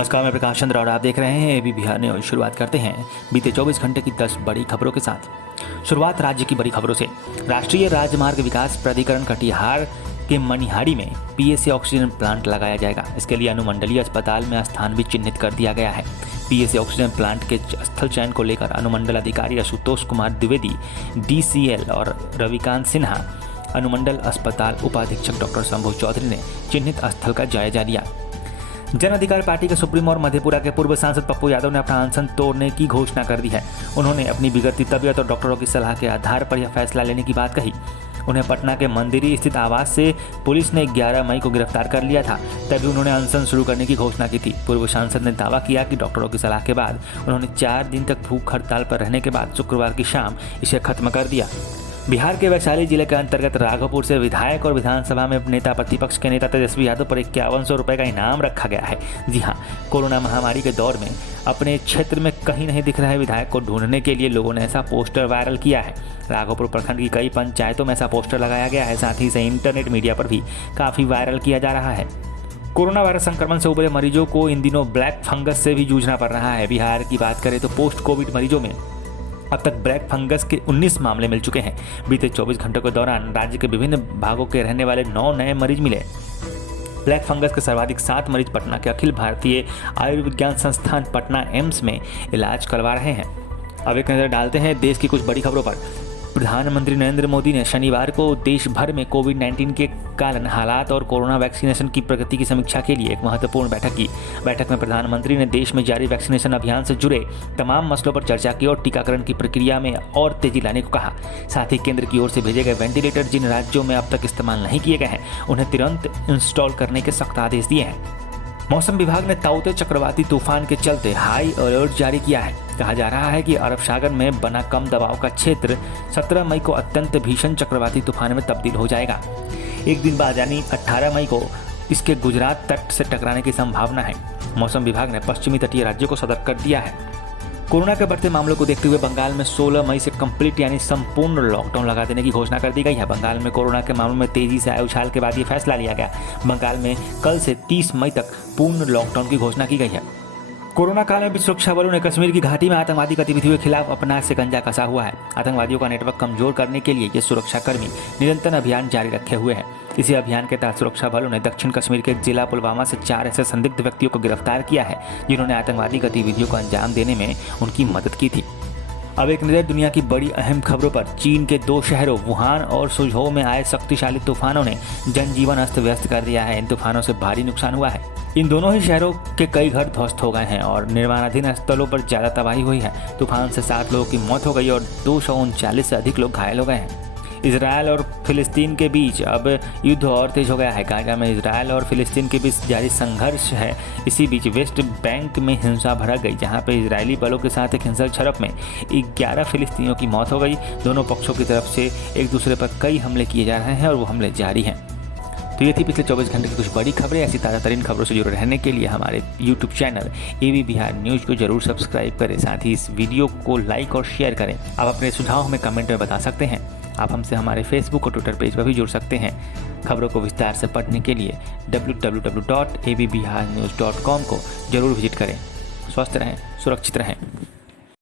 नमस्कार, मैं प्रकाश चंद्र और आप देख रहे हैं एबी बिहार न्यूज। शुरुआत करते हैं बीते 24 घंटे की 10 बड़ी खबरों के साथ। शुरुआत राज्य की बड़ी खबरों से। राष्ट्रीय राजमार्ग विकास प्राधिकरण कटिहार के मनिहारी में पीएसए ऑक्सीजन प्लांट लगाया जाएगा। इसके लिए अनुमंडलीय अस्पताल में स्थान भी चिन्हित कर दिया गया है। पीएसए ऑक्सीजन प्लांट के स्थल चयन को लेकर अनुमंडल अधिकारी आशुतोष कुमार द्विवेदी, डीसीएल और रविकांत सिन्हा, अनुमंडल अस्पताल उपाधीक्षक डॉक्टर शंभू चौधरी ने चिन्हित स्थल का जायजा लिया। जन अधिकार पार्टी के सुप्रीमो और मधेपुरा के पूर्व सांसद पप्पू यादव ने अपना अनशन तोड़ने की घोषणा कर दी है। उन्होंने अपनी बिगड़ती तबीयत और डॉक्टरों की सलाह के आधार पर यह फैसला लेने की बात कही। उन्हें पटना के मंदिरी स्थित आवास से पुलिस ने 11 मई को गिरफ्तार कर लिया था। तभी उन्होंने अनशन शुरू करने की घोषणा की थी। पूर्व सांसद ने दावा किया कि डॉक्टरों की सलाह के बाद उन्होंने 4 दिन तक भूख हड़ताल पर रहने के बाद शुक्रवार की शाम इसे खत्म कर दिया। बिहार के वैशाली जिले के अंतर्गत राघोपुर से विधायक और विधानसभा में नेता प्रतिपक्ष के नेता तेजस्वी यादव पर 5100 रुपये का इनाम रखा गया है। जी हां, कोरोना महामारी के दौर में अपने क्षेत्र में कहीं नहीं दिख रहे विधायक को ढूंढने के लिए लोगों ने ऐसा पोस्टर वायरल किया है। राघोपुर प्रखंड की कई पंचायतों में ऐसा पोस्टर लगाया गया है। साथ ही इसे इंटरनेट मीडिया पर भी काफ़ी वायरल किया जा रहा है। कोरोना वायरस संक्रमण से उभरे मरीजों को इन दिनों ब्लैक फंगस से भी जूझना पड़ रहा है। बिहार की बात करें तो पोस्ट कोविड मरीजों में अब तक ब्लैक फंगस के 19 मामले मिल चुके हैं। बीते 24 घंटों के दौरान राज्य के विभिन्न भागों के रहने वाले 9 नए मरीज मिले। ब्लैक फंगस के सर्वाधिक 7 मरीज पटना के अखिल भारतीय आयुर्विज्ञान संस्थान पटना एम्स में इलाज करवा रहे हैं। अब एक नज़र डालते हैं देश की कुछ बड़ी खबरों पर। प्रधानमंत्री नरेंद्र मोदी ने शनिवार को देश भर में कोविड-19 के कारण हालात और कोरोना वैक्सीनेशन की प्रगति की समीक्षा के लिए एक महत्वपूर्ण बैठक की। बैठक में प्रधानमंत्री ने देश में जारी वैक्सीनेशन अभियान से जुड़े तमाम मसलों पर चर्चा की और टीकाकरण की प्रक्रिया में और तेजी लाने को कहा। साथ ही केंद्र की ओर से भेजे गए वेंटिलेटर जिन राज्यों में अब तक इस्तेमाल नहीं किए गए हैं उन्हें तुरंत इंस्टॉल करने के सख्त आदेश दिए हैं। मौसम विभाग ने ताउते चक्रवाती तूफान के चलते हाई अलर्ट जारी किया है। कहा जा रहा है कि अरब सागर में बना कम दबाव का क्षेत्र 17 मई को अत्यंत भीषण चक्रवाती तूफान में तब्दील हो जाएगा। एक दिन बाद यानी 18 मई को इसके गुजरात तट से टकराने की संभावना है। मौसम विभाग ने पश्चिमी तटीय राज्यों को सतर्क कर दिया है। कोरोना के बढ़ते मामलों को देखते हुए बंगाल में 16 मई से कंप्लीट यानी संपूर्ण लॉकडाउन लगा देने की घोषणा कर दी गई है। बंगाल में कोरोना के मामलों में तेजी से आए उछाल के बाद ये फैसला लिया गया। बंगाल में कल से 30 मई तक पूर्ण लॉकडाउन की घोषणा की गई है। कोरोना काल में भी सुरक्षा बलों ने कश्मीर की घाटी में आतंकवादी गतिविधियों के खिलाफ अपना शिकंजा कसा हुआ है। आतंकवादियों का नेटवर्क कमजोर करने के लिए ये सुरक्षाकर्मी निरंतर अभियान जारी रखे हुए हैं। इसी अभियान के तहत सुरक्षा बलों ने दक्षिण कश्मीर के जिला पुलवामा से 4 ऐसे संदिग्ध व्यक्तियों को गिरफ्तार किया है जिन्होंने आतंकवादी गतिविधियों को अंजाम देने में उनकी मदद की थी। अब एक नज़र दुनिया की बड़ी अहम खबरों पर। चीन के 2 शहरों वुहान और सुझोउ में आए शक्तिशाली तूफानों ने जनजीवन अस्त व्यस्त कर दिया है। इन तूफानों से भारी नुकसान हुआ है। इन दोनों ही शहरों के कई घर ध्वस्त हो गए हैं और निर्माणाधीन स्थलों पर ज़्यादा तबाही हुई है। तूफान से 7 लोगों की मौत हो गई और 239 से अधिक लोग घायल हो गए हैं। इजरायल और फिलिस्तीन के बीच अब युद्ध और तेज हो गया है। गाजा में इजरायल और फिलिस्तीन के बीच जारी संघर्ष है। इसी बीच वेस्ट बैंक में हिंसा भड़क गई, जहां पर इजरायली बलों के साथ एक हिंसक झड़प में 11 फिलिस्तीनियों की मौत हो गई। दोनों पक्षों की तरफ से एक दूसरे पर कई हमले किए जा रहे हैं और वो हमले जारी हैं। तो ये थी पिछले 24 घंटे की कुछ बड़ी खबरें। ऐसी ताज़ा तरीन खबरों से जुड़े रहने के लिए हमारे YouTube channel AB Bihar news को जरूर सब्सक्राइब करें। साथ ही इस वीडियो को लाइक और शेयर करें। आप अपने सुझाव हमें कमेंट में बता सकते हैं। आप हमसे हमारे फेसबुक और ट्विटर पेज पर भी जुड़ सकते हैं। खबरों को विस्तार से पढ़ने के लिए www.abbiharnews.com को जरूर विजिट करें। स्वस्थ रहें, सुरक्षित रहें।